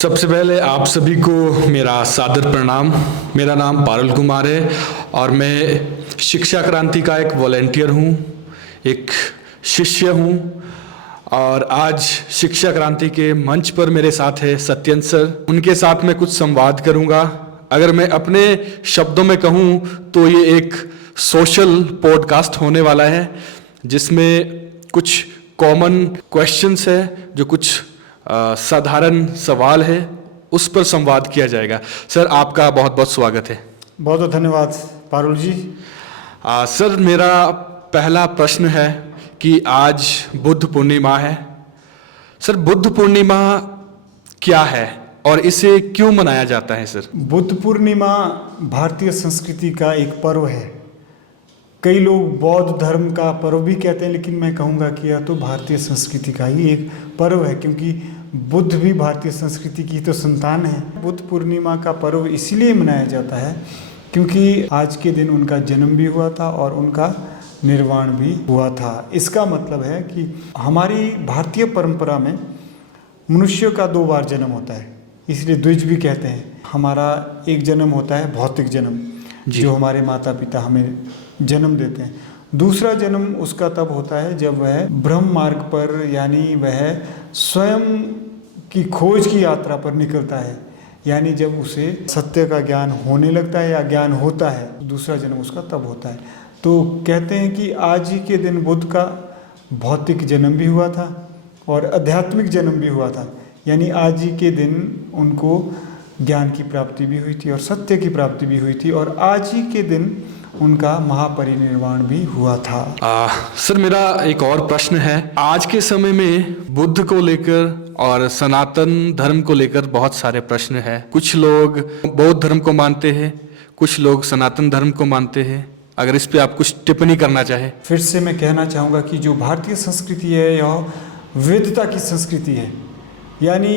सबसे पहले आप सभी को मेरा सादर प्रणाम। मेरा नाम पारुल कुमार है और मैं शिक्षा क्रांति का एक वॉलेंटियर हूँ, एक शिष्य हूँ। और आज शिक्षा क्रांति के मंच पर मेरे साथ है सत्यन सर। उनके साथ मैं कुछ संवाद करूँगा। अगर मैं अपने शब्दों में कहूँ तो ये एक सोशल पॉडकास्ट होने वाला है जिसमें कुछ कॉमन क्वेश्चंस है, जो कुछ साधारण सवाल है, उस पर संवाद किया जाएगा। सर, आपका बहुत बहुत स्वागत है। बहुत बहुत धन्यवाद पारुल जी। सर, मेरा पहला प्रश्न है कि आज बुद्ध पूर्णिमा है। सर, बुद्ध पूर्णिमा क्या है और इसे क्यों मनाया जाता है सर? बुद्ध पूर्णिमा भारतीय संस्कृति का एक पर्व है। कई लोग बौद्ध धर्म का पर्व भी कहते हैं, लेकिन मैं कहूँगा कि यह तो भारतीय संस्कृति का ही एक पर्व है, क्योंकि बुद्ध भी भारतीय संस्कृति की तो संतान है। बुद्ध पूर्णिमा का पर्व इसलिए मनाया जाता है क्योंकि आज के दिन उनका जन्म भी हुआ था और उनका निर्वाण भी हुआ था। इसका मतलब है कि हमारी भारतीय परंपरा में मनुष्य का 2 बार जन्म होता है, इसलिए द्विज भी कहते हैं। हमारा एक जन्म होता है भौतिक जन्म, जो हमारे माता पिता हमें जन्म देते हैं। दूसरा जन्म उसका तब होता है जब वह ब्रह्म मार्ग पर, यानी वह स्वयं की खोज की यात्रा पर निकलता है, यानी जब उसे सत्य का ज्ञान होने लगता है या ज्ञान होता है, दूसरा जन्म उसका तब होता है। तो कहते हैं कि आज ही के दिन बुद्ध का भौतिक जन्म भी हुआ था और आध्यात्मिक जन्म भी हुआ था, यानी आज ही के दिन उनको ज्ञान की प्राप्ति भी हुई थी और सत्य की प्राप्ति भी हुई थी, और आज ही के दिन उनका महापरिनिर्वाण भी हुआ था। सर, मेरा एक और प्रश्न है। आज के समय में बुद्ध को लेकर और सनातन धर्म को लेकर बहुत सारे प्रश्न हैं। कुछ लोग बौद्ध धर्म को मानते हैं, कुछ लोग सनातन धर्म को मानते हैं। अगर इस पे आप कुछ टिप्पणी करना चाहें। फिर से मैं कहना चाहूँगा कि जो भारतीय संस्कृति है यह विविधता की संस्कृति है, यानी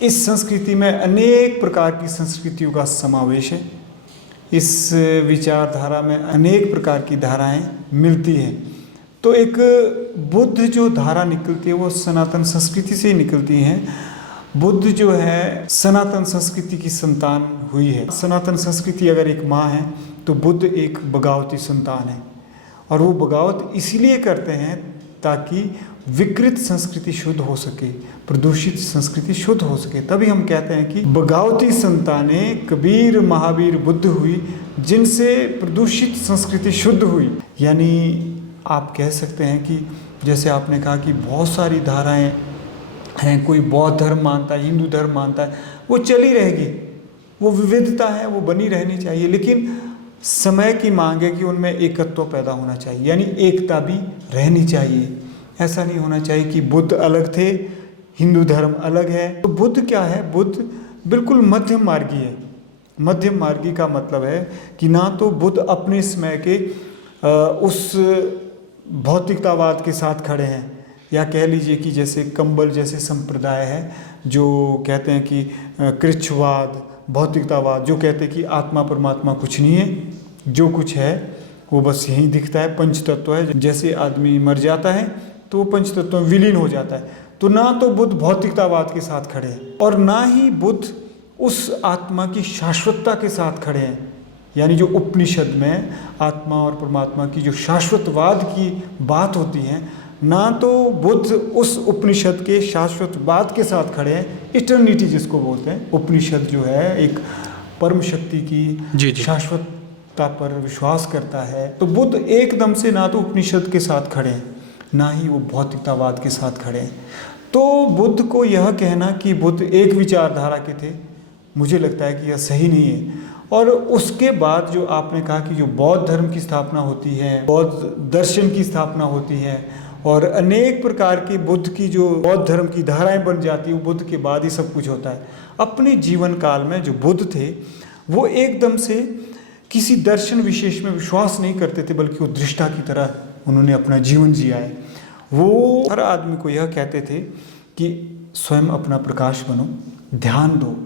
इस संस्कृति में अनेक प्रकार की संस्कृतियों का समावेश है। इस विचारधारा में अनेक प्रकार की धाराएं मिलती हैं। तो एक बुद्ध जो धारा निकलती है वो सनातन संस्कृति से ही निकलती हैं। बुद्ध जो है सनातन संस्कृति की संतान हुई है। सनातन संस्कृति अगर एक माँ है तो बुद्ध एक बगावती संतान है, और वो बगावत इसलिए करते हैं ताकि विकृत संस्कृति शुद्ध हो सके, प्रदूषित संस्कृति शुद्ध हो सके। तभी हम कहते हैं कि बगावती संतानें कबीर महावीर बुद्ध हुई, जिनसे प्रदूषित संस्कृति शुद्ध हुई। यानी आप कह सकते हैं कि जैसे आपने कहा कि बहुत सारी धाराएं हैं, कोई बौद्ध धर्म मानता है, हिंदू धर्म मानता है, वो चली रहेगी, वो विविधता है, वो बनी रहनी चाहिए, लेकिन समय की मांग है कि उनमें एकत्व पैदा होना चाहिए, यानी एकता भी रहनी चाहिए। ऐसा नहीं होना चाहिए कि बुद्ध अलग थे, हिंदू धर्म अलग है। तो बुद्ध क्या है? बुद्ध बिल्कुल मध्यम मार्गी है। मध्यम मार्गी का मतलब है कि ना तो बुद्ध अपने समय के उस भौतिकतावाद के साथ खड़े हैं, या कह लीजिए कि जैसे कंबल जैसे संप्रदाय है जो कहते हैं कि कृच्छवाद, भौतिकतावाद, जो कहते हैं कि आत्मा परमात्मा कुछ नहीं है, जो कुछ है वो बस यहीं दिखता है, पंच तत्व है। जैसे आदमी मर जाता है तो वो पंच तत्व में विलीन हो जाता है। तो ना तो बुद्ध भौतिकतावाद के साथ खड़े हैं और ना ही बुद्ध उस आत्मा की शाश्वतता के साथ खड़े हैं, यानी जो उपनिषद में आत्मा और परमात्मा की जो शाश्वतवाद की बात होती है, ना तो बुद्ध उस उपनिषद के शाश्वतवाद के साथ खड़े हैं। इटर्निटी जिसको बोलते हैं, उपनिषद जो है एक परम शक्ति की शाश्वतता पर विश्वास करता है। तो बुद्ध एकदम से ना तो उपनिषद के साथ खड़े हैं, ना ही वो भौतिकतावाद के साथ खड़े हैं। तो बुद्ध को यह कहना कि बुद्ध एक विचारधारा के थे, मुझे लगता है कि यह सही नहीं है। और उसके बाद जो आपने कहा कि जो बौद्ध धर्म की स्थापना होती है, बौद्ध दर्शन की स्थापना होती है, और अनेक प्रकार की बुद्ध की जो बौद्ध धर्म की धाराएं बन जाती है, वो बुद्ध के बाद ही सब कुछ होता है। अपने जीवन काल में जो बुद्ध थे वो एकदम से किसी दर्शन विशेष में विश्वास नहीं करते थे, बल्कि वो दृष्टा की तरह उन्होंने अपना जीवन जिया है। वो हर आदमी को यह कहते थे कि स्वयं अपना प्रकाश बनो, ध्यान दो।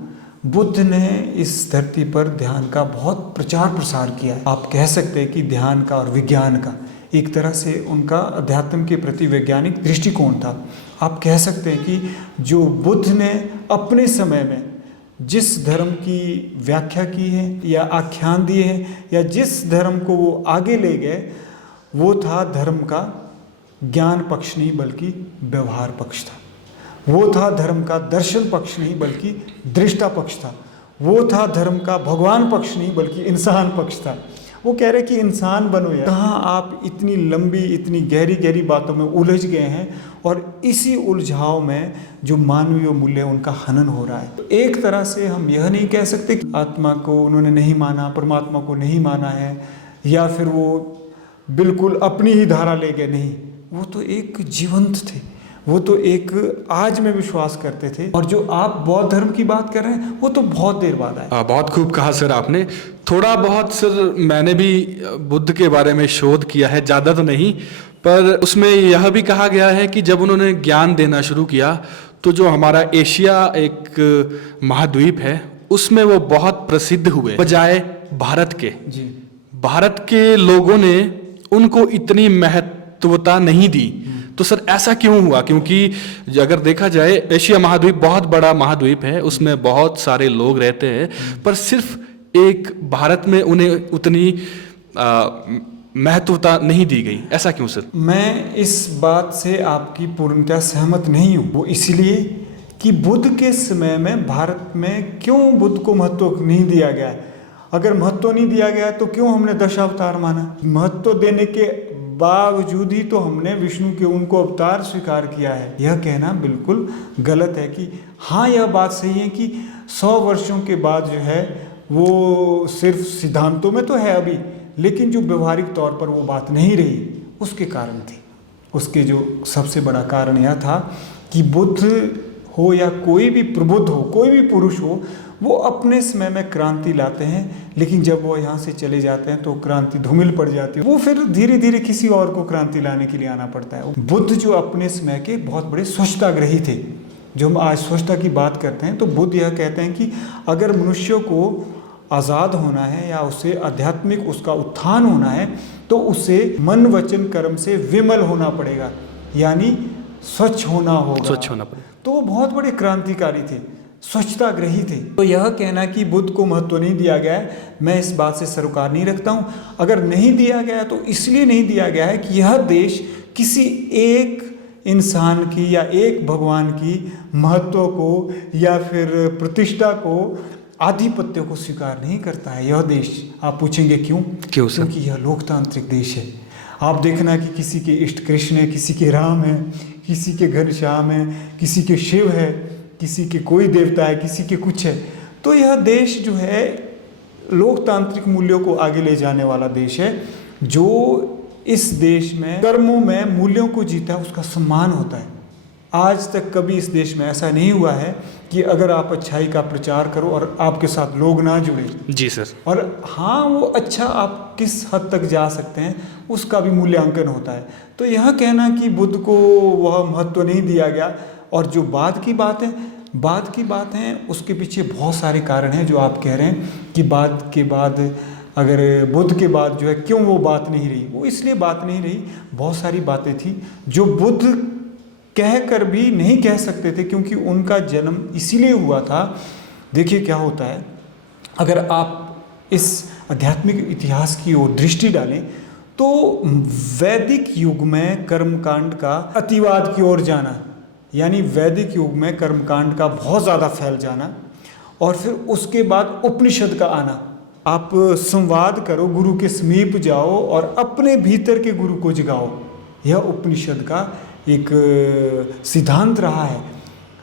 बुद्ध ने इस धरती पर ध्यान का बहुत प्रचार प्रसार किया है। आप कह सकते हैं कि ध्यान का और विज्ञान का एक तरह से उनका अध्यात्म के प्रति वैज्ञानिक दृष्टिकोण था। आप कह सकते हैं कि जो बुद्ध ने अपने समय में जिस धर्म की व्याख्या की है या आख्यान दिए हैं या जिस धर्म को वो आगे ले गए, वो था धर्म का ज्ञान पक्ष नहीं बल्कि व्यवहार पक्ष था। वो था धर्म का दर्शन पक्ष नहीं बल्कि दृष्टा पक्ष था। वो था धर्म का भगवान पक्ष नहीं बल्कि इंसान पक्ष था। वो कह रहे कि इंसान बनो यार। कहाँ आप इतनी लंबी इतनी गहरी गहरी बातों में उलझ गए हैं और इसी उलझाव में जो मानवीय मूल्य है उनका हनन हो रहा है। तो एक तरह से हम यह नहीं कह सकते कि आत्मा को उन्होंने नहीं माना, परमात्मा को नहीं माना है, या फिर वो बिल्कुल अपनी ही धारा ले गए। नहीं, वो तो एक जीवंत थे, वो तो एक आज में विश्वास करते थे। और जो आप बौद्ध धर्म की बात कर रहे हैं वो तो बहुत देर बाद आया। बहुत खूब कहा सर आपने। थोड़ा बहुत सर मैंने भी बुद्ध के बारे में शोध किया है, ज़्यादा तो नहीं, पर उसमें यह भी कहा गया है कि जब उन्होंने ज्ञान देना शुरू किया तो जो हमारा एशिया एक महाद्वीप है उसमें वो बहुत प्रसिद्ध हुए, बजाय भारत के। जी। भारत के लोगों ने उनको इतनी महत्वता नहीं दी। तो सर ऐसा क्यों हुआ? क्योंकि अगर देखा जाए एशिया महाद्वीप बहुत बड़ा महाद्वीप है, उसमें बहुत सारे लोग रहते हैं, पर सिर्फ एक भारत में उन्हें उतनी महत्वता नहीं दी गई। ऐसा क्यों सर? मैं इस बात से आपकी पूर्णतः सहमत नहीं हूँ। वो इसलिए कि बुद्ध के समय में भारत में क्यों बुद्ध को महत्व नहीं दिया गया है? अगर महत्व नहीं दिया गया तो क्यों हमने दशावतार माना? महत्व देने के बावजूद ही तो हमने विष्णु के उनको अवतार स्वीकार किया है। यह कहना बिल्कुल गलत है कि हाँ, यह बात सही है कि 100 वर्षों के बाद जो है वो सिर्फ सिद्धांतों में तो है अभी, लेकिन जो व्यवहारिक तौर पर वो बात नहीं रही। उसके कारण थे, उसके जो सबसे बड़ा कारण यह था कि बुद्ध हो या कोई भी प्रबुद्ध हो, कोई भी पुरुष हो, वो अपने समय में क्रांति लाते हैं, लेकिन जब वो यहाँ से चले जाते हैं तो क्रांति धूमिल पड़ जाती है। वो फिर धीरे धीरे किसी और को क्रांति लाने के लिए आना पड़ता है। बुद्ध जो अपने समय के बहुत बड़े स्वच्छताग्रही थे, जो हम आज स्वच्छता की बात करते हैं, तो बुद्ध यह कहते हैं कि अगर मनुष्य को आज़ाद होना है या उसे आध्यात्मिक उसका उत्थान होना है तो उसे मन वचन कर्म से विमल होना पड़ेगा, यानी स्वच्छ होना होगा, स्वच्छ होना पड़ेगा। तो वो बहुत बड़े क्रांतिकारी थे, स्वच्छताग्रही थे। तो यह कहना कि बुद्ध को महत्व नहीं दिया गया है, मैं इस बात से सरोकार नहीं रखता हूँ। अगर नहीं दिया गया तो इसलिए नहीं दिया गया है कि यह देश किसी एक इंसान की या एक भगवान की महत्व को या फिर प्रतिष्ठा को, आधिपत्य को स्वीकार नहीं करता है यह देश। आप पूछेंगे क्यों? सर? क्योंकि यह लोकतांत्रिक देश है। आप देखना कि किसी के इष्ट कृष्ण है, किसी के राम है, किसी के घनश्याम है, किसी के शिव है, किसी के कोई देवता है, किसी के कुछ है। तो यह देश जो है लोकतांत्रिक मूल्यों को आगे ले जाने वाला देश है। जो इस देश में कर्मों में मूल्यों को जीता है उसका सम्मान होता है। आज तक कभी इस देश में ऐसा नहीं हुआ है कि अगर आप अच्छाई का प्रचार करो और आपके साथ लोग ना जुड़े। जी सर। और हाँ, वो अच्छा आप किस हद तक जा सकते हैं उसका भी मूल्यांकन होता है। तो यह कहना कि बुद्ध को वह महत्व नहीं दिया गया, और जो बाद की बात है उसके पीछे बहुत सारे कारण हैं। जो आप कह रहे हैं कि बाद के बाद, अगर बुद्ध के बाद जो है क्यों वो बात नहीं रही, वो इसलिए बात नहीं रही, बहुत सारी बातें थी जो बुद्ध कह कर भी नहीं कह सकते थे, क्योंकि उनका जन्म इसीलिए हुआ था। देखिए क्या होता है, अगर आप इस आध्यात्मिक इतिहास की ओर दृष्टि डालें तो वैदिक युग में कर्मकांड का अतिवाद की ओर जाना, यानी वैदिक युग में कर्मकांड का बहुत ज़्यादा फैल जाना, और फिर उसके बाद उपनिषद का आना। आप संवाद करो, गुरु के समीप जाओ और अपने भीतर के गुरु को जगाओ। यह उपनिषद का एक सिद्धांत रहा है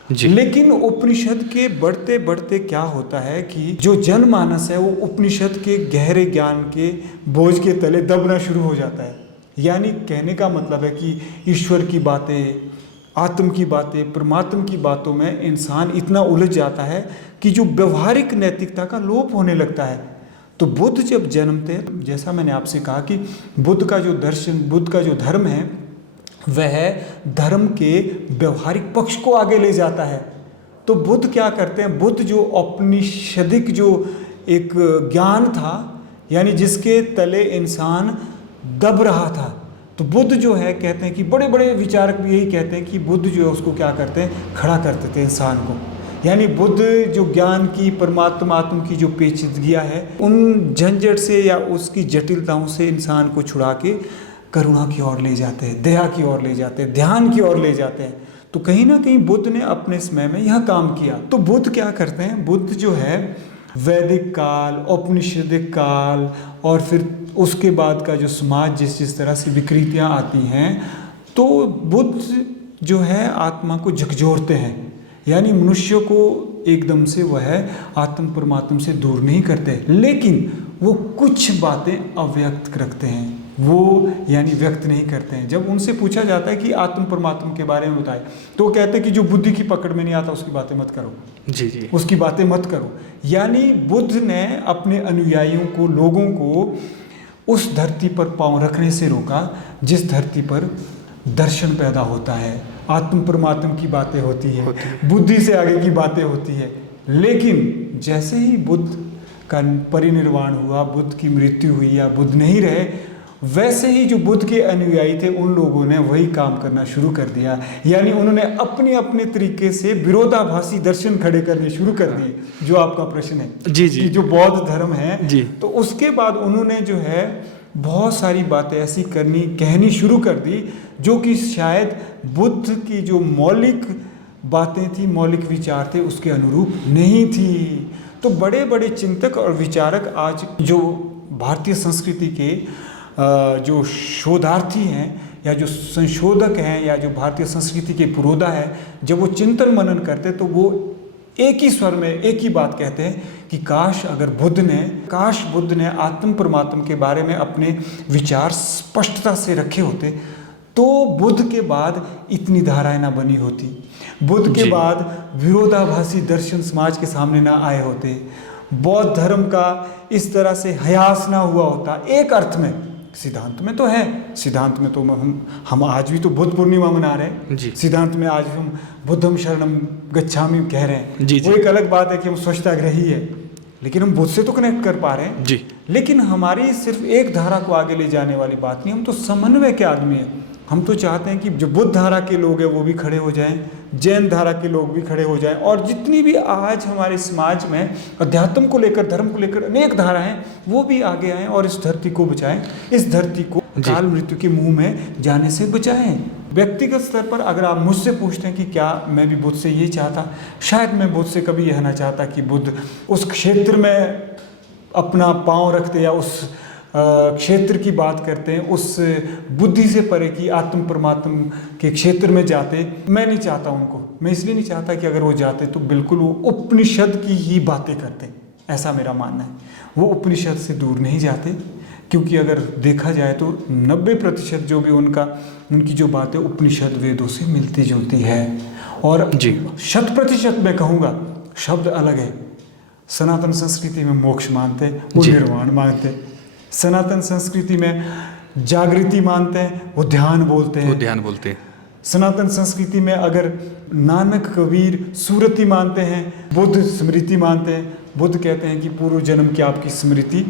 जी। लेकिन उपनिषद के बढ़ते बढ़ते क्या होता है कि जो जनमानस है वो उपनिषद के गहरे ज्ञान के बोझ के तले दबना शुरू हो जाता है। यानी कहने का मतलब है कि ईश्वर की बातें, आत्म की बातें, परमात्मा की बातों में इंसान इतना उलझ जाता है कि जो व्यवहारिक नैतिकता का लोप होने लगता है। तो बुद्ध जब जन्मते, जैसा मैंने आपसे कहा कि बुद्ध का जो दर्शन, बुद्ध का जो धर्म है, वह धर्म के व्यवहारिक पक्ष को आगे ले जाता है। तो बुद्ध क्या करते हैं, बुद्ध जो औपनिषदिक जो एक ज्ञान था, यानी जिसके तले इंसान दब रहा था, तो बुद्ध जो है कहते हैं कि बड़े बड़े विचारक भी यही कहते हैं कि बुद्ध जो है उसको क्या करते हैं, खड़ा कर देते हैं इंसान को, यानी बुद्ध जो ज्ञान की, परमात्मा आत्म की जो पेचीदगियाँ है, उन झंझट से या उसकी जटिलताओं से इंसान को छुड़ा के करुणा की ओर ले जाते हैं, दया की ओर ले जाते हैं, ध्यान की ओर ले जाते हैं। तो कहीं ना कहीं बुद्ध ने अपने समय में यह काम किया। तो बुद्ध क्या करते हैं, बुद्ध जो है वैदिक काल, औपनिषदिक काल और फिर उसके बाद का जो समाज जिस जिस तरह से विकृतियाँ आती हैं, तो बुद्ध जो है आत्मा को झकझोरते हैं, यानी मनुष्य को एकदम से वह आत्म परमात्मा से दूर नहीं करते, लेकिन वो कुछ बातें अव्यक्त रखते हैं, वो यानी व्यक्त नहीं करते हैं। जब उनसे पूछा जाता है कि आत्म परमात्मा के बारे में बताए, तो वो कहते हैं कि जो बुद्धि की पकड़ में नहीं आता उसकी बातें मत करो, जी जी, उसकी बातें मत करो। यानी बुद्ध ने अपने अनुयायियों को, लोगों को उस धरती पर पांव रखने से रोका जिस धरती पर दर्शन पैदा होता है, आत्म परमात्मा की बातें होती है, बुद्धि से आगे की बातें होती है। लेकिन जैसे ही बुद्ध का परिनिर्वाण हुआ, बुद्ध की मृत्यु हुई या बुद्ध नहीं रहे, वैसे ही जो बुद्ध के अनुयायी थे उन लोगों ने वही काम करना शुरू कर दिया। यानी उन्होंने अपने अपने तरीके से विरोधाभासी दर्शन खड़े करने शुरू कर दिए, जो आपका प्रश्न है जी जी, कि जो बौद्ध धर्म है जी। तो उसके बाद उन्होंने जो है बहुत सारी बातें ऐसी कहनी शुरू कर दी जो कि शायद बुद्ध की जो मौलिक बातें थी, मौलिक विचार थे, उसके अनुरूप नहीं थी। तो बड़े बड़े चिंतक और विचारक आज जो भारतीय संस्कृति के जो शोधार्थी हैं या जो संशोधक हैं या जो भारतीय संस्कृति के पुरोधा है, जब वो चिंतन मनन करते तो वो एक ही स्वर में एक ही बात कहते हैं कि काश बुद्ध ने आत्म परमात्मा के बारे में अपने विचार स्पष्टता से रखे होते तो बुद्ध के बाद इतनी धाराएं ना बनी होती, बुद्ध के बाद विरोधाभासी दर्शन समाज के सामने ना आए होते, बौद्ध धर्म का इस तरह से हयास ना हुआ होता। एक अर्थ में, सिद्धांत में तो है, सिद्धांत में तो हम आज भी तो बुद्ध पूर्णिमा मना रहे हैं, सिद्धांत में आज हम बुद्धम शरणम गच्छामि कह रहे हैं, जी, जी। वो एक अलग बात है कि हम स्वच्छताग्रही है, लेकिन हम बुद्ध से तो कनेक्ट कर पा रहे हैं जी। लेकिन हमारी सिर्फ एक धारा को आगे ले जाने वाली बात नहीं, हम तो समन्वय के आदमी हैं। हम तो चाहते हैं कि जो बुद्ध धारा के लोग हैं वो भी खड़े हो जाएं, जैन धारा के लोग भी खड़े हो जाएं, और जितनी भी आज हमारे समाज में अध्यात्म को लेकर, धर्म को लेकर अनेक धारा हैं, वो भी आगे आएं और इस धरती को बचाएं, इस धरती को काल मृत्यु के मुंह में जाने से बचाएं। व्यक्तिगत स्तर पर अगर आप मुझसे पूछते हैं कि क्या मैं भी बुद्ध से ये चाहता, शायद मैं बुद्ध से कभी यह ना चाहता कि बुद्ध उस क्षेत्र में अपना पांव रखते या उस क्षेत्र की बात करते हैं, उस बुद्धि से परे की आत्म परमात्मा के क्षेत्र में जाते। मैं नहीं चाहता उनको, मैं इसलिए नहीं चाहता कि अगर वो जाते तो बिल्कुल वो उपनिषद की ही बातें करते, ऐसा मेरा मानना है। वो उपनिषद से दूर नहीं जाते, क्योंकि अगर देखा जाए तो 90% जो भी उनकी जो बातें उपनिषद वेदों से मिलती जुलती है। और 100% मैं कहूँगा शब्द अलग है। सनातन संस्कृति में मोक्ष मानते हैं, वो निर्वाण मानते हैं। सनातन संस्कृति में जागृति मानते हैं, वो ध्यान बोलते हैं। सनातन संस्कृति में अगर नानक कबीर सूरति मानते हैं, बुद्ध स्मृति मानते हैं। बुद्ध कहते हैं कि पूर्व जन्म की आपकी स्मृति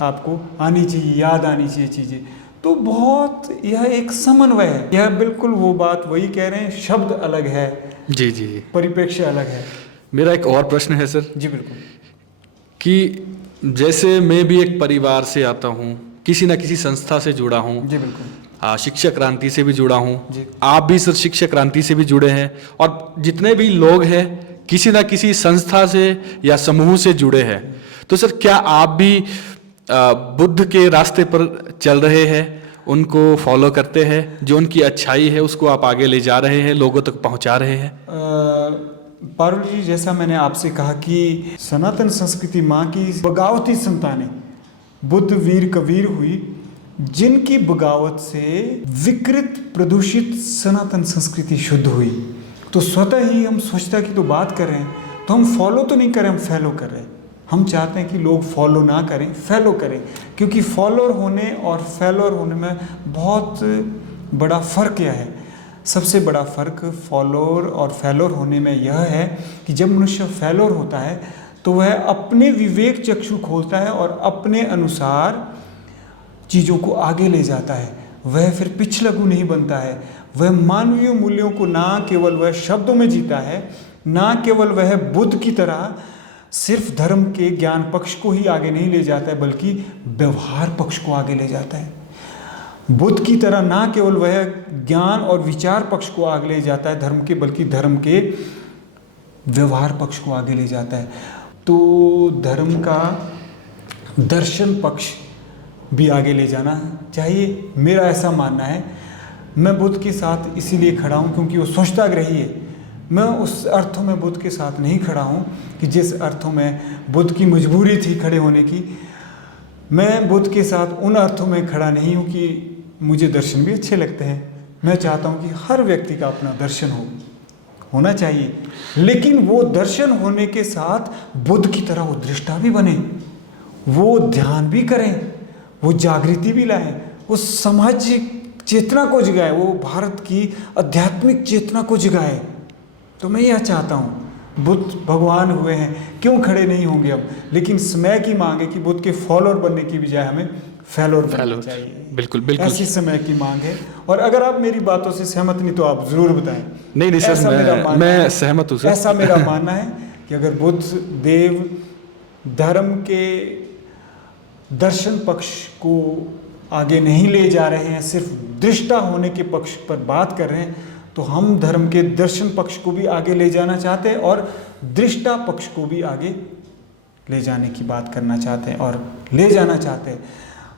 आपको आनी चाहिए, याद आनी चाहिए चीज़ें। तो बहुत यह एक समन्वय है, यह बिल्कुल वो बात वही कह रहे हैं, शब्द अलग है, जी जी, परिप्रेक्ष्य अलग है। मेरा एक और प्रश्न है सर। जी बिल्कुल। कि जैसे मैं भी एक परिवार से आता हूँ, किसी न किसी संस्था से जुड़ा हूँ। जी बिल्कुल। शिक्षा क्रांति से भी जुड़ा हूँ, आप भी सर शिक्षा क्रांति से भी जुड़े हैं, और जितने भी लोग हैं किसी न किसी संस्था से या समूह से जुड़े हैं। तो सर क्या आप भी बुद्ध के रास्ते पर चल रहे हैं, उनको फॉलो करते हैं, जो उनकी अच्छाई है उसको आप आगे ले जा रहे हैं, लोगों तक पहुंचा रहे हैं? पारुल जी, जैसा मैंने आपसे कहा कि सनातन संस्कृति माँ की बगावती संतानें बुद्ध वीर कबीर हुई, जिनकी बगावत से विकृत प्रदूषित सनातन संस्कृति शुद्ध हुई। तो स्वतः ही हम स्वच्छता की तो बात कर रहे हैं, तो हम फॉलो तो नहीं कर रहे, हम फैलो कर रहे हैं। हम चाहते हैं कि लोग फॉलो ना करें, फैलो करें, क्योंकि फॉलोअर होने और फैलोअर होने में बहुत बड़ा फ़र्क क्या है। सबसे बड़ा फ़र्क फॉलोअर और फैलोअर होने में यह है कि जब मनुष्य फैलोअर होता है तो वह अपने विवेक चक्षु खोलता है और अपने अनुसार चीज़ों को आगे ले जाता है। वह फिर पिछलगू नहीं बनता है, वह मानवीय मूल्यों को ना केवल वह शब्दों में जीता है ना केवल वह बुद्ध की तरह सिर्फ धर्म के ज्ञान पक्ष को ही आगे नहीं ले जाता है, बल्कि व्यवहार पक्ष को आगे ले जाता है। बुद्ध की तरह ना केवल वह ज्ञान और विचार पक्ष को आगे ले जाता है धर्म के, बल्कि धर्म के व्यवहार पक्ष को आगे ले जाता है। तो धर्म का दर्शन पक्ष भी आगे ले जाना चाहिए, मेरा ऐसा मानना है। मैं बुद्ध के साथ इसीलिए खड़ा हूँ क्योंकि वो स्वच्छताग्रही है। मैं उस अर्थों में बुद्ध के साथ नहीं खड़ा हूँ कि जिस अर्थों में बुद्ध की मजबूरी थी खड़े होने की। मैं बुद्ध के साथ उन अर्थों में खड़ा नहीं हूँ कि मुझे दर्शन भी अच्छे लगते हैं। मैं चाहता हूँ कि हर व्यक्ति का अपना दर्शन होना चाहिए, लेकिन वो दर्शन होने के साथ बुद्ध की तरह वो दृष्टा भी बने, वो ध्यान भी करें, वो जागृति भी लाएं, वो सामाजिक चेतना को जगाए, वो भारत की आध्यात्मिक चेतना को जगाए। तो मैं यह चाहता हूँ, बुद्ध भगवान हुए हैं, क्यों खड़े नहीं होंगे हम, लेकिन समय की मांग है कि बुद्ध के फॉलोअर बनने की बजाय हमें फेलोअर बनना चाहिए। बिल्कुल बिल्कुल, ऐसी समय की मांग है। और अगर आप मेरी बातों से सहमत नहीं तो आप जरूर बताएं। नहीं सर, मैं सहमत हूँ सर। ऐसा मेरा मानना है कि अगर बुद्ध देव धर्म के दर्शन पक्ष को आगे नहीं ले जा रहे हैं, सिर्फ दृष्टा होने के पक्ष पर बात कर रहे हैं, तो हम धर्म के दर्शन पक्ष को भी आगे ले जाना चाहते हैं और दृष्टा पक्ष को भी आगे ले जाने की बात करना चाहते हैं और ले जाना चाहते हैं।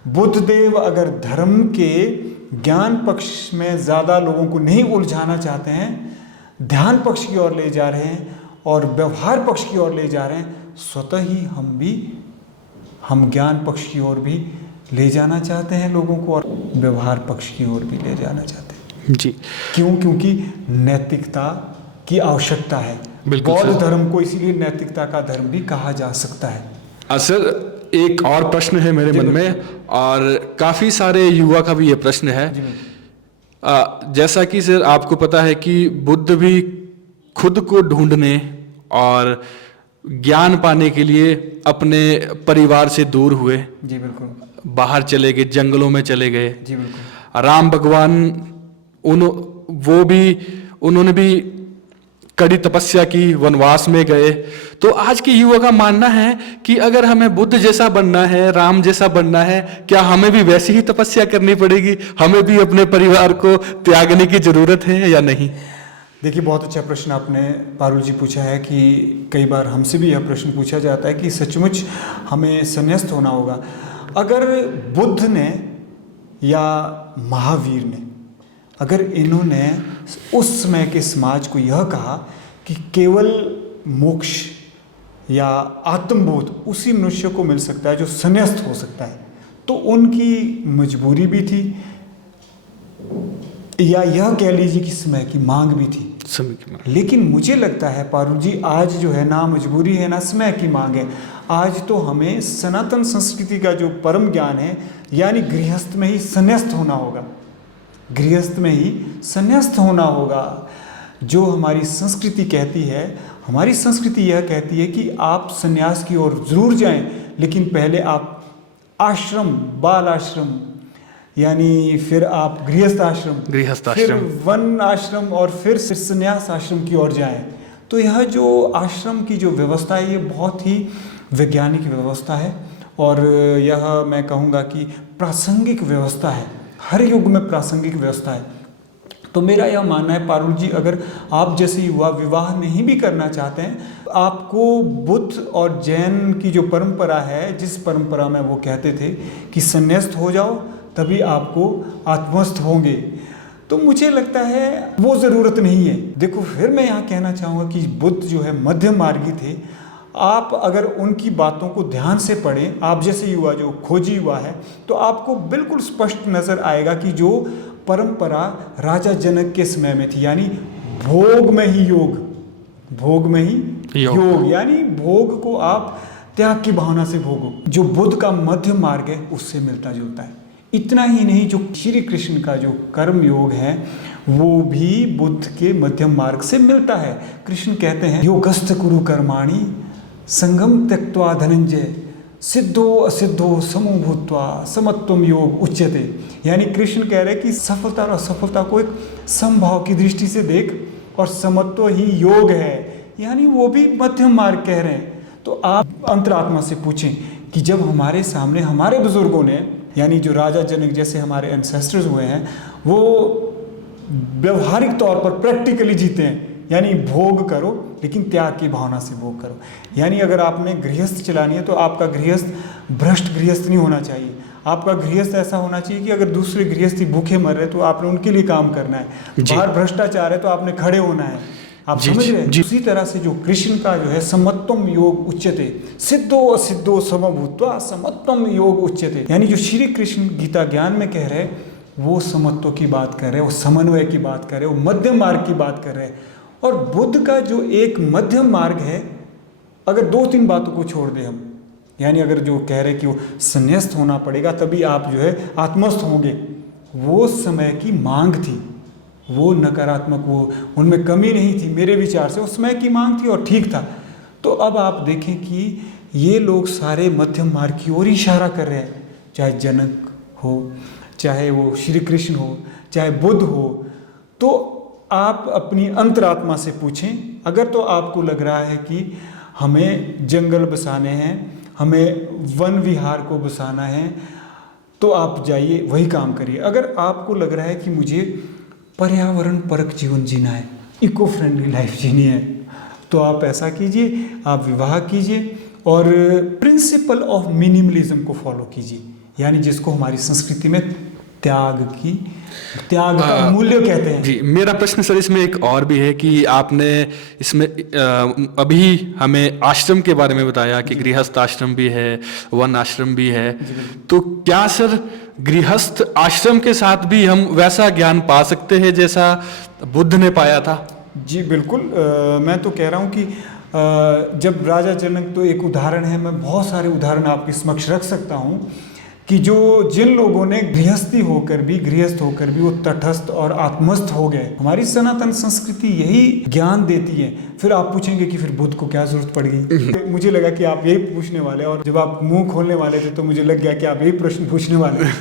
बुद्ध देव अगर धर्म के ज्ञान पक्ष में ज़्यादा लोगों को नहीं उलझाना चाहते हैं, ध्यान पक्ष की ओर ले जा रहे हैं और व्यवहार पक्ष की ओर ले जा रहे हैं, स्वतः ही हम ज्ञान पक्ष की ओर भी ले जाना चाहते हैं लोगों को और व्यवहार पक्ष की ओर भी ले जाना चाहते हैं जी। क्योंकि नैतिकता की आवश्यकता है। बौद्ध धर्म को इसीलिए नैतिकता का धर्म भी कहा जा सकता है। सर एक और प्रश्न है मेरे मन में, और काफ़ी सारे युवा का भी ये प्रश्न है। जैसा कि सर आपको पता है कि बुद्ध भी खुद को ढूंढने और ज्ञान पाने के लिए अपने परिवार से दूर हुए। जी बिल्कुल। बाहर चले गए, जंगलों में चले गए। जी बिल्कुल। राम भगवान उन्होंने भी कड़ी तपस्या की, वनवास में गए। तो आज के युवा का मानना है कि अगर हमें बुद्ध जैसा बनना है, राम जैसा बनना है, क्या हमें भी वैसी ही तपस्या करनी पड़ेगी? हमें भी अपने परिवार को त्यागने की जरूरत है या नहीं? देखिए, बहुत अच्छा प्रश्न आपने पारुल जी पूछा है कि कई बार हमसे भी यह प्रश्न पूछा जाता है कि सचमुच हमें संन्यास्त होना होगा। अगर बुद्ध ने या महावीर ने, अगर इन्होंने उस समय के समाज को यह कहा कि केवल मोक्ष या आत्मबोध उसी मनुष्य को मिल सकता है जो संन्यास्त हो सकता है, तो उनकी मजबूरी भी थी, या यह कह लीजिए कि समय की मांग भी थी। लेकिन मुझे लगता है पारुल जी, आज जो है ना मजबूरी है ना समय की मांग है। आज तो हमें सनातन संस्कृति का जो परम ज्ञान है, यानी गृहस्थ में ही संन्यास्त होना होगा। गृहस्थ में ही संन्यास्त होना होगा। जो हमारी संस्कृति कहती है, हमारी संस्कृति यह कहती है कि आप संन्यास की ओर जरूर जाएं, लेकिन पहले आप आश्रम, बाल आश्रम, यानी फिर आप गृहस्थ आश्रम, फिर वन आश्रम और फिर संन्यास आश्रम की ओर जाएं। तो यह जो आश्रम की जो व्यवस्था है, ये बहुत ही वैज्ञानिक व्यवस्था है और यह मैं कहूँगा कि प्रासंगिक व्यवस्था है। हर युग में प्रासंगिक व्यवस्था है। तो मेरा यह मानना है पारुल जी, अगर आप जैसे युवा विवाह नहीं भी करना चाहते हैं, आपको बुद्ध और जैन की जो परंपरा है, जिस परंपरा में वो कहते थे कि संन्यास्त हो जाओ तभी आपको आत्मस्थ होंगे, तो मुझे लगता है वो ज़रूरत नहीं है। देखो, फिर मैं यहाँ कहना चाहूँगा कि बुद्ध जो है मध्यम मार्गी थे। आप अगर उनकी बातों को ध्यान से पढ़ें, आप जैसे युवा जो खोजी युवा है, तो आपको बिल्कुल स्पष्ट नज़र आएगा कि जो परंपरा राजा जनक के समय में थी, यानी भोग में ही योग, भोग में ही योग, यानी भोग को आप त्याग की भावना से भोगो, जो बुद्ध का मध्य मार्ग है उससे मिलता जुलता है। इतना ही नहीं, जो श्री कृष्ण का जो कर्म योग है वो भी बुद्ध के मध्यम मार्ग से मिलता है। कृष्ण कहते हैं योगस्थ कुरु कर्माणि संगम त्यक्त्वा धनंजय सिद्धो असिद्धो समो भूत्वा समत्वम योग उच्यते। यानी कृष्ण कह रहे हैं कि सफलता और असफलता को एक समभाव की दृष्टि से देख, और समत्व ही योग है। यानी वो भी मध्यम मार्ग कह रहे हैं। तो आप अंतरात्मा से पूछें कि जब हमारे सामने हमारे बुजुर्गों ने, यानी जो राजा जनक जैसे हमारे एंसेस्टर्स हुए हैं, वो व्यवहारिक तौर पर प्रैक्टिकली जीते हैं, यानी भोग करो लेकिन त्याग की भावना से भोग करो। यानी अगर आपने गृहस्थ चलानी है तो आपका गृहस्थ भ्रष्ट गृहस्थ नहीं होना चाहिए। आपका गृहस्थ ऐसा होना चाहिए कि अगर दूसरे गृहस्थी भूखे मर रहे तो आपने उनके लिए काम करना है। बाहर भ्रष्टाचार है तो आपने खड़े होना है। आप समझ रहे हैं? उसी तरह से जो कृष्ण का जो है समत्वम योग उच्यते, सिद्धो असिद्धो समभूत्वा समत्वम योग उच्यते, यानी जो श्री कृष्ण गीता ज्ञान में कह रहे हैं वो समत्व की बात कर रहे हैं, वो समन्वय की बात कर रहे हैं, वो मध्यम मार्ग की बात कर रहे हैं। और बुद्ध का जो एक मध्यम मार्ग है, अगर 2-3 बातों को छोड़ दें हम, यानी अगर जो कह रहे हैं कि वो संन्यास्त होना पड़ेगा तभी आप जो है आत्मस्थ होंगे, वो समय की मांग थी, वो नकारात्मक, वो उनमें कमी नहीं थी मेरे विचार से, उस समय की मांग थी और ठीक था। तो अब आप देखें कि ये लोग सारे मध्यम मार्ग की ओर इशारा कर रहे हैं, चाहे जनक हो, चाहे वो श्री कृष्ण हो, चाहे बुद्ध हो। तो आप अपनी अंतरात्मा से पूछें, अगर तो आपको लग रहा है कि हमें जंगल बसाने हैं, हमें वन विहार को बसाना है, तो आप जाइए वही काम करिए। अगर आपको लग रहा है कि मुझे पर्यावरण परक जीवन जीना है, इको फ्रेंडली लाइफ जीनी है, तो आप ऐसा कीजिए, आप विवाह कीजिए और प्रिंसिपल ऑफ मिनिमलिज्म को फॉलो कीजिए, यानी जिसको हमारी संस्कृति में त्याग का मूल्य कहते हैं। जी, मेरा प्रश्न सर इसमें एक और भी है कि आपने इसमें अभी हमें आश्रम के बारे में बताया कि गृहस्थ आश्रम भी है, वन आश्रम भी है, तो क्या सर गृहस्थ आश्रम के साथ भी हम वैसा ज्ञान पा सकते हैं जैसा बुद्ध ने पाया था? जी बिल्कुल। मैं तो कह रहा हूँ कि जब राजा जनक तो एक उदाहरण है, मैं बहुत सारे उदाहरण आपके समक्ष रख सकता हूँ कि जिन लोगों ने गृहस्थ होकर भी वो तटस्थ और आत्मस्थ हो गए। हमारी सनातन संस्कृति यही ज्ञान देती है। फिर आप पूछेंगे कि फिर बुद्ध को क्या जरूरत पड़ गई? मुझे लगा कि आप यही पूछने वाले, और जब आप मुंह खोलने वाले थे तो मुझे लग गया कि आप यही प्रश्न पूछने वाले हैं।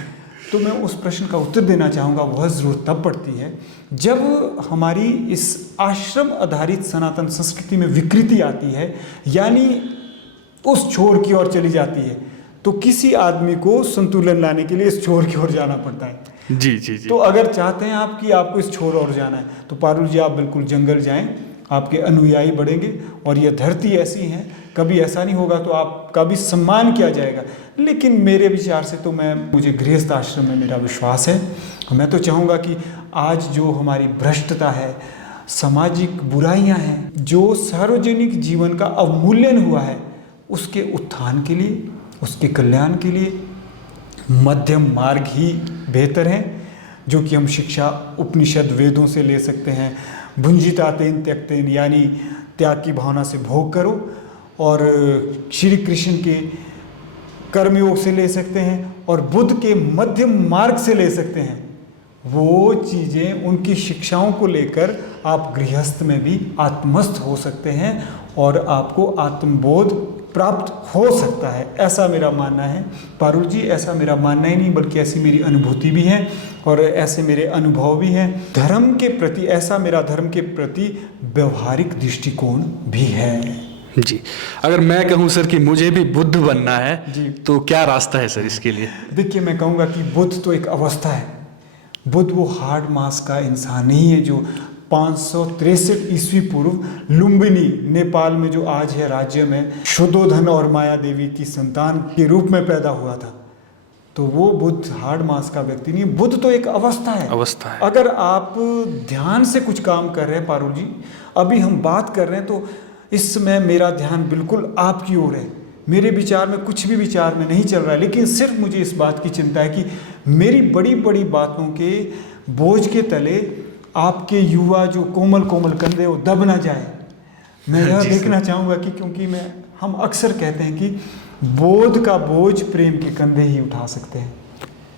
तो मैं उस प्रश्न का उत्तर देना चाहूँगा। वह जरूरत तब पड़ती है जब हमारी इस आश्रम आधारित सनातन संस्कृति में विकृति आती है, यानी उस छोर की ओर चली जाती है। तो किसी आदमी को संतुलन लाने के लिए इस छोर की ओर जाना पड़ता है। जी जी जी। तो अगर चाहते हैं आप कि आपको इस छोर ओर जाना है, तो पारुल जी आप बिल्कुल जंगल जाएं, आपके अनुयायी बढ़ेंगे और ये धरती ऐसी है, कभी ऐसा नहीं होगा तो आपका भी सम्मान किया जाएगा। लेकिन मेरे विचार से तो मुझे गृहस्थ आश्रम में मेरा विश्वास है। मैं तो चाहूँगा कि आज जो हमारी भ्रष्टता है, सामाजिक बुराइयाँ हैं, जो सार्वजनिक जीवन का अवमूल्यन हुआ है, उसके उत्थान के लिए, उसके कल्याण के लिए मध्यम मार्ग ही बेहतर है, जो कि हम शिक्षा उपनिषद वेदों से ले सकते हैं। भुंजितातेन त्यक्तेन, यानी त्याग की भावना से भोग करो, और श्री कृष्ण के कर्मयोग से ले सकते हैं, और बुद्ध के मध्यम मार्ग से ले सकते हैं। वो चीज़ें, उनकी शिक्षाओं को लेकर आप गृहस्थ में भी आत्मस्थ हो सकते हैं और आपको आत्मबोध प्राप्त हो सकता है, ऐसा मेरा मानना है। पारुल जी, ऐसा मेरा मानना ही नहीं बल्कि ऐसी मेरी अनुभूति भी है और ऐसे मेरे अनुभव भी हैं। धर्म के प्रति, ऐसा मेरा धर्म के प्रति व्यवहारिक दृष्टिकोण भी है। जी, अगर मैं कहूँ सर कि मुझे भी बुद्ध बनना है जी, तो क्या रास्ता है सर इसके लिए? देखिए, मैं कहूँगा कि बुद्ध तो एक अवस्था है। बुद्ध वो हार्ड मास का इंसान नहीं है जो 563 ईस्वी पूर्व लुम्बिनी, नेपाल में जो आज है राज्य में, शुद्धोधन और माया देवी की संतान के रूप में पैदा हुआ था। तो वो बुद्ध हार्ड मास का व्यक्ति नहीं है। बुद्ध तो एक अवस्था है। अवस्था है। अगर आप ध्यान से कुछ काम कर रहे हैं पारुल जी, अभी हम बात कर रहे हैं तो इस समय मेरा ध्यान बिल्कुल आपकी ओर है। मेरे विचार में कुछ भी विचार में नहीं चल रहा है, लेकिन सिर्फ मुझे इस बात की चिंता है कि मेरी बड़ी बड़ी बातों के बोझ के तले आपके युवा जो कोमल कोमल कंधे वो दब ना जाए। मैं यह देखना चाहूँगा कि, क्योंकि हम अक्सर कहते हैं कि बोध का बोझ प्रेम के कंधे ही उठा सकते हैं।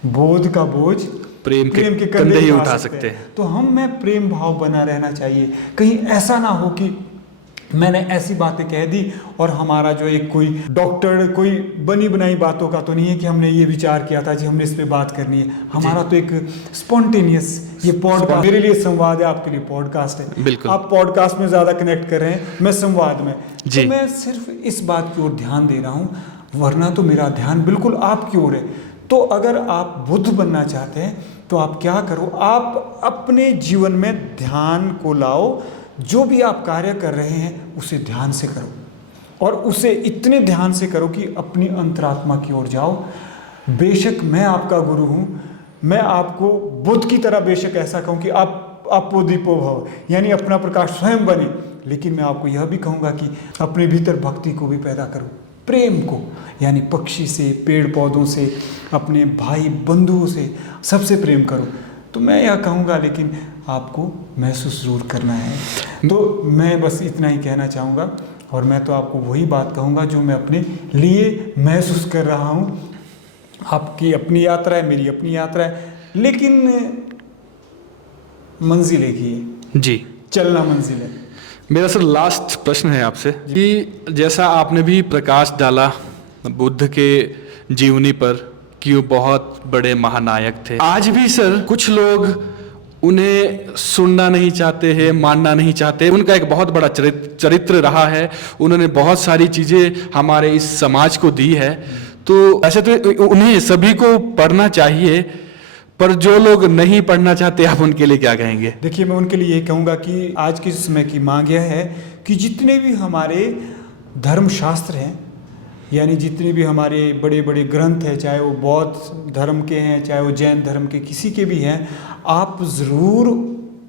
बोध का बोझ प्रेम के कंधे ही उठा सकते हैं। तो मैं प्रेम भाव बना रहना चाहिए। कहीं ऐसा ना हो कि मैंने ऐसी बातें कह दी और हमारा जो एक कोई डॉक्टर कोई बनी बनाई बातों का तो नहीं है कि हमने ये विचार किया था जी हमने इस पे बात करनी है। हमारा तो एक स्पॉन्टेनियस ये पॉडकास्ट मेरे लिए संवाद है, आपके लिए पॉडकास्ट है। बिल्कुल। आप पॉडकास्ट में ज़्यादा कनेक्ट कर रहे हैं, मैं संवाद में। जी। तो मैं सिर्फ इस बात की ओर ध्यान दे रहा हूँ, वरना तो मेरा ध्यान बिल्कुल आपकी ओर है। तो अगर आप बुद्ध बनना चाहते हैं तो आप क्या करो, आप अपने जीवन में ध्यान को लाओ। जो भी आप कार्य कर रहे हैं उसे ध्यान से करो और उसे इतने ध्यान से करो कि अपनी अंतरात्मा की ओर जाओ। बेशक मैं आपका गुरु हूँ, मैं आपको बुद्ध की तरह बेशक ऐसा कहूँ कि आप अपो दीपो भव, यानी अपना प्रकाश स्वयं बने, लेकिन मैं आपको यह भी कहूँगा कि अपने भीतर भक्ति को भी पैदा करो, प्रेम को, यानी पक्षी से, पेड़ पौधों से, अपने भाई बंधुओं से, सबसे प्रेम करो। तो मैं यह कहूँगा, लेकिन आपको महसूस जरूर करना है। तो मैं बस इतना ही कहना चाहूँगा और मैं तो आपको वही बात कहूँगा जो मैं अपने लिए महसूस कर रहा हूँ। आपकी अपनी यात्रा है, मेरी अपनी यात्रा है, लेकिन मंजिल एक ही है जी, चलना मंजिल है। मेरा सर लास्ट प्रश्न है आपसे कि जैसा आपने भी प्रकाश डाला बुद्ध के जीवनी पर कि वो बहुत बड़े महानायक थे, आज भी सर कुछ लोग उन्हें सुनना नहीं चाहते हैं, मानना नहीं चाहते। उनका एक बहुत बड़ा चरित्र रहा है, उन्होंने बहुत सारी चीज़ें हमारे इस समाज को दी है। तो ऐसे तो उन्हें सभी को पढ़ना चाहिए, पर जो लोग नहीं पढ़ना चाहते आप उनके लिए क्या कहेंगे? देखिए, मैं उनके लिए ये कहूँगा कि आज के समय की मांग यह है कि जितने भी हमारे धर्मशास्त्र हैं, यानी जितने भी हमारे बड़े बड़े ग्रंथ हैं, चाहे वो बौद्ध धर्म के हैं, चाहे वो जैन धर्म के किसी के भी हैं, आप ज़रूर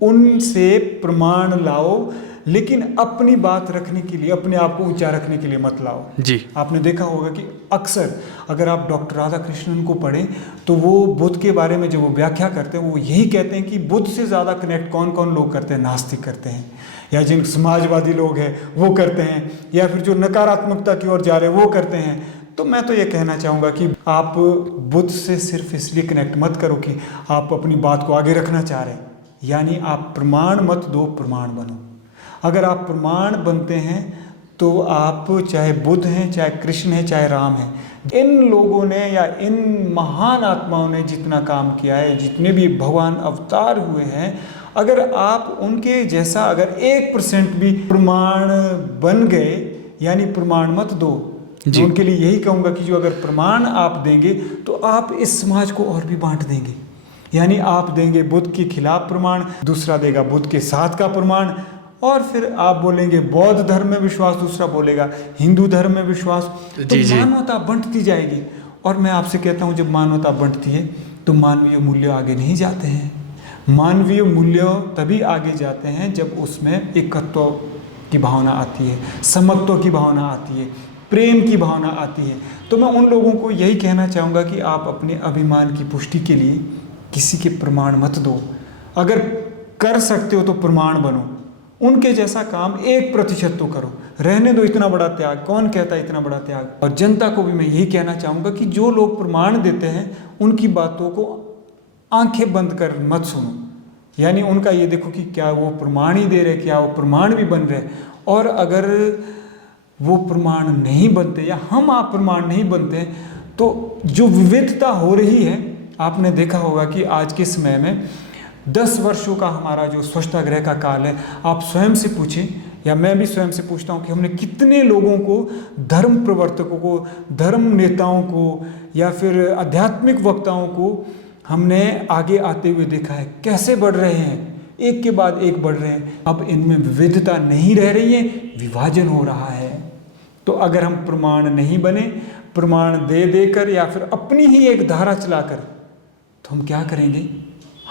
उनसे प्रमाण लाओ, लेकिन अपनी बात रखने के लिए, अपने आप को ऊंचा रखने के लिए मत लाओ। जी। आपने देखा होगा कि अक्सर अगर आप डॉक्टर राधा कृष्णन को पढ़ें तो वो बुद्ध के बारे में जो वो व्याख्या करते हैं वो यही कहते हैं कि बुद्ध से ज़्यादा कनेक्ट कौन कौन लोग करते हैं? नास्तिक करते हैं, या जिन समाजवादी लोग हैं वो करते हैं, या फिर जो नकारात्मकता की ओर जा रहे हैं वो करते हैं। तो मैं तो ये कहना चाहूँगा कि आप बुद्ध से सिर्फ इसलिए कनेक्ट मत करो कि आप अपनी बात को आगे रखना चाह रहे हैं, यानी आप प्रमाण मत दो, प्रमाण बनो। अगर आप प्रमाण बनते हैं तो आप चाहे बुद्ध हैं, चाहे कृष्ण हैं, चाहे राम हैं, इन लोगों ने या इन महान आत्माओं ने जितना काम किया है, जितने भी भगवान अवतार हुए हैं, अगर आप उनके जैसा अगर 1% भी प्रमाण बन गए, यानी प्रमाण मत दो। मैं उनके लिए यही कहूँगा कि जो अगर प्रमाण आप देंगे तो आप इस समाज को और भी बांट देंगे। यानी आप देंगे बुद्ध के खिलाफ प्रमाण, दूसरा देगा बुद्ध के साथ का प्रमाण, और फिर आप बोलेंगे बौद्ध धर्म में विश्वास, दूसरा बोलेगा हिंदू धर्म में विश्वास। तो मानवता बढ़ती जाएगी। और मैं आपसे कहता हूँ, जब मानवता बढ़ती है तो मानवीय मूल्य आगे नहीं जाते हैं। मानवीय मूल्य तभी आगे जाते हैं जब उसमें एकत्व की भावना आती है, समत्व की भावना आती है, प्रेम की भावना आती है। तो मैं उन लोगों को यही कहना चाहूँगा कि आप अपने अभिमान की पुष्टि के लिए किसी के प्रमाण मत दो। अगर कर सकते हो तो प्रमाण बनो, उनके जैसा काम 1% तो करो, रहने दो इतना बड़ा त्याग। कौन कहता है इतना बड़ा त्याग? और जनता को भी मैं यही कहना चाहूँगा कि जो लोग प्रमाण देते हैं उनकी बातों को आंखें बंद कर मत सुनो। यानी उनका ये देखो कि क्या वो प्रमाण ही दे रहे, क्या वो प्रमाण भी बन रहे। और अगर वो प्रमाण नहीं बनते या हम आप प्रमाण नहीं बनते तो जो विविधता हो रही है, आपने देखा होगा कि आज के समय में 10 वर्षों का हमारा जो स्वच्छतागृह का काल है, आप स्वयं से पूछें या मैं भी स्वयं से पूछता हूँ कि हमने कितने लोगों को, धर्म प्रवर्तकों को, धर्म नेताओं को या फिर आध्यात्मिक वक्ताओं को हमने आगे आते हुए देखा है। कैसे बढ़ रहे हैं, एक के बाद एक बढ़ रहे हैं। अब इनमें विविधता नहीं रह रही है, विभाजन हो रहा है। तो अगर हम प्रमाण नहीं बने, प्रमाण दे देकर या फिर अपनी ही एक धारा चलाकर, तो हम क्या करेंगे?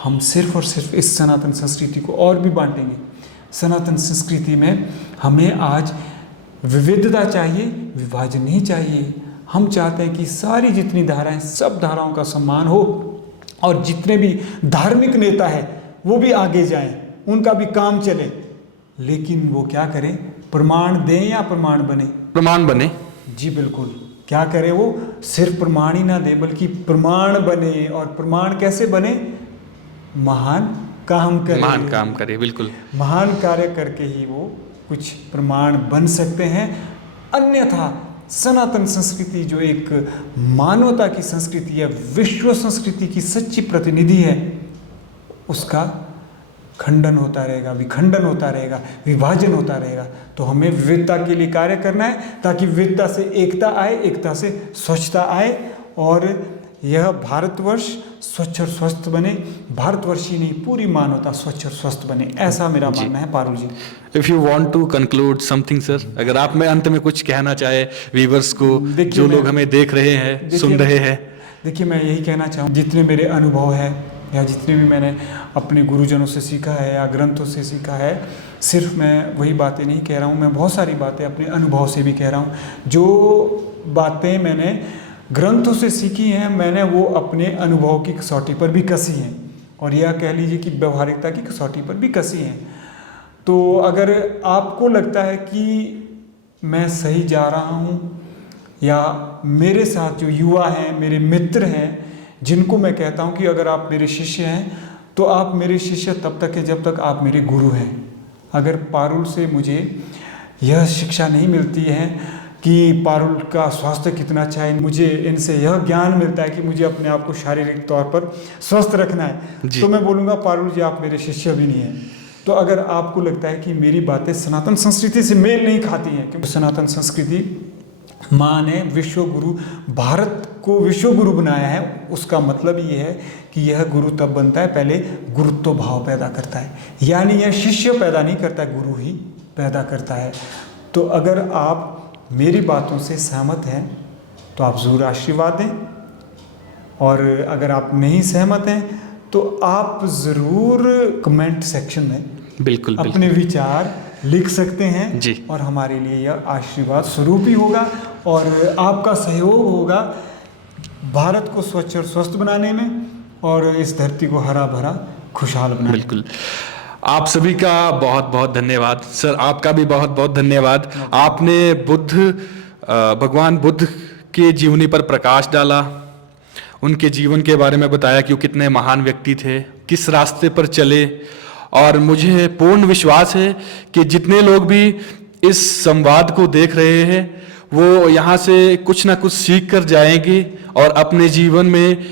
हम सिर्फ और सिर्फ इस सनातन संस्कृति को और भी बांटेंगे। सनातन संस्कृति में हमें आज विविधता चाहिए, विभाजन नहीं चाहिए। हम चाहते हैं कि सारी जितनी धाराएं, सब धाराओं का सम्मान हो, और जितने भी धार्मिक नेता हैं वो भी आगे जाएं, उनका भी काम चले। लेकिन वो क्या करें? प्रमाण दें या प्रमाण बने? प्रमाण बने। जी बिल्कुल। क्या करे वो? सिर्फ प्रमाण ही ना दे, बल्कि प्रमाण बने। और प्रमाण कैसे बने? महान काम करे। महान काम करे, बिल्कुल। महान कार्य करके ही वो कुछ प्रमाण बन सकते हैं। अन्यथा सनातन संस्कृति जो एक मानवता की संस्कृति है, विश्व संस्कृति की सच्ची प्रतिनिधि है, उसका खंडन होता रहेगा, विखंडन होता रहेगा, विभाजन होता रहेगा। तो हमें विविधता के लिए कार्य करना है ताकि विविधता से एकता आए, एकता से स्वच्छता आए और यह भारतवर्ष स्वच्छ और स्वस्थ बने। भारतवर्ष ही नहीं, पूरी मानवता स्वच्छ और स्वस्थ बने, ऐसा मेरा मानना है Parul ji. If you want to conclude something sir, अगर आप में अंत में कुछ कहना चाहे व्यूअर्स को, जो लोग हमें देख रहे हैं, सुन रहे हैं। देखिए, मैं यही कहना चाहूँ, जितने मेरे अनुभव है या जितने भी मैंने अपने गुरुजनों से सीखा है या ग्रंथों से सीखा है, सिर्फ मैं वही बातें नहीं कह रहा हूँ, मैं बहुत सारी बातें अपने अनुभव से भी कह रहा हूँ। जो बातें मैंने ग्रंथों से सीखी हैं, मैंने वो अपने अनुभव की कसौटी पर भी कसी हैं और यह कह लीजिए कि व्यवहारिकता की कसौटी पर भी कसी हैं। तो अगर आपको लगता है कि मैं सही जा रहा हूँ या मेरे साथ जो युवा हैं, मेरे मित्र हैं, जिनको मैं कहता हूँ कि अगर आप मेरे शिष्य हैं तो आप मेरे शिष्य तब तक है जब तक आप मेरे गुरु हैं। अगर पारुल से मुझे यह शिक्षा नहीं मिलती है कि पारुल का स्वास्थ्य कितना अच्छा है, मुझे इनसे यह ज्ञान मिलता है कि मुझे अपने आप को शारीरिक तौर पर स्वस्थ रखना है, तो मैं बोलूँगा पारुल जी आप मेरे शिष्य भी नहीं हैं। तो अगर आपको लगता है कि मेरी बातें सनातन संस्कृति से मेल नहीं खाती हैं, क्योंकि सनातन संस्कृति माँ ने विश्व गुरु, भारत को विश्व गुरु बनाया है, उसका मतलब ये है कि यह गुरु तब बनता है पहले गुरुत्व भाव पैदा करता है, यानी यह शिष्य पैदा नहीं करता, गुरु ही पैदा करता है। तो अगर आप मेरी बातों से सहमत हैं तो आप ज़रूर आशीर्वाद दें, और अगर आप नहीं सहमत हैं तो आप ज़रूर कमेंट सेक्शन में बिल्कुल अपने विचार लिख सकते हैं जी। और हमारे लिए यह आशीर्वाद स्वरूप ही होगा और आपका सहयोग होगा भारत को स्वच्छ और स्वस्थ बनाने में और इस धरती को हरा भरा खुशहाल बनाने में। बिल्कुल। आप सभी का बहुत बहुत धन्यवाद सर, आपका भी बहुत बहुत धन्यवाद। आपने भगवान बुद्ध के जीवनी पर प्रकाश डाला, उनके जीवन के बारे में बताया कि वो कितने महान व्यक्ति थे, किस रास्ते पर चले, और मुझे पूर्ण विश्वास है कि जितने लोग भी इस संवाद को देख रहे हैं वो यहाँ से कुछ ना कुछ सीख कर जाएंगे और अपने जीवन में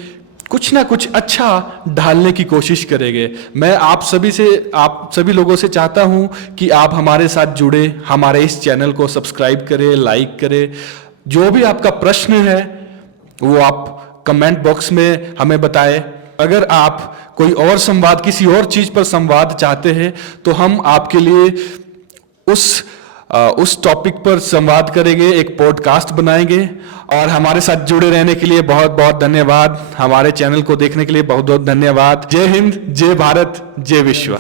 कुछ ना कुछ अच्छा ढालने की कोशिश करेंगे। मैं आप सभी लोगों से चाहता हूँ कि आप हमारे साथ जुड़े, हमारे इस चैनल को सब्सक्राइब करें, लाइक करें। जो भी आपका प्रश्न है वो आप कमेंट बॉक्स में हमें बताएं। अगर आप कोई और संवाद, किसी और चीज़ पर संवाद चाहते हैं तो हम आपके लिए उस टॉपिक पर संवाद करेंगे, एक पॉडकास्ट बनाएंगे। और हमारे साथ जुड़े रहने के लिए बहुत बहुत धन्यवाद, हमारे चैनल को देखने के लिए बहुत बहुत धन्यवाद। जय हिंद, जय भारत, जय विश्व।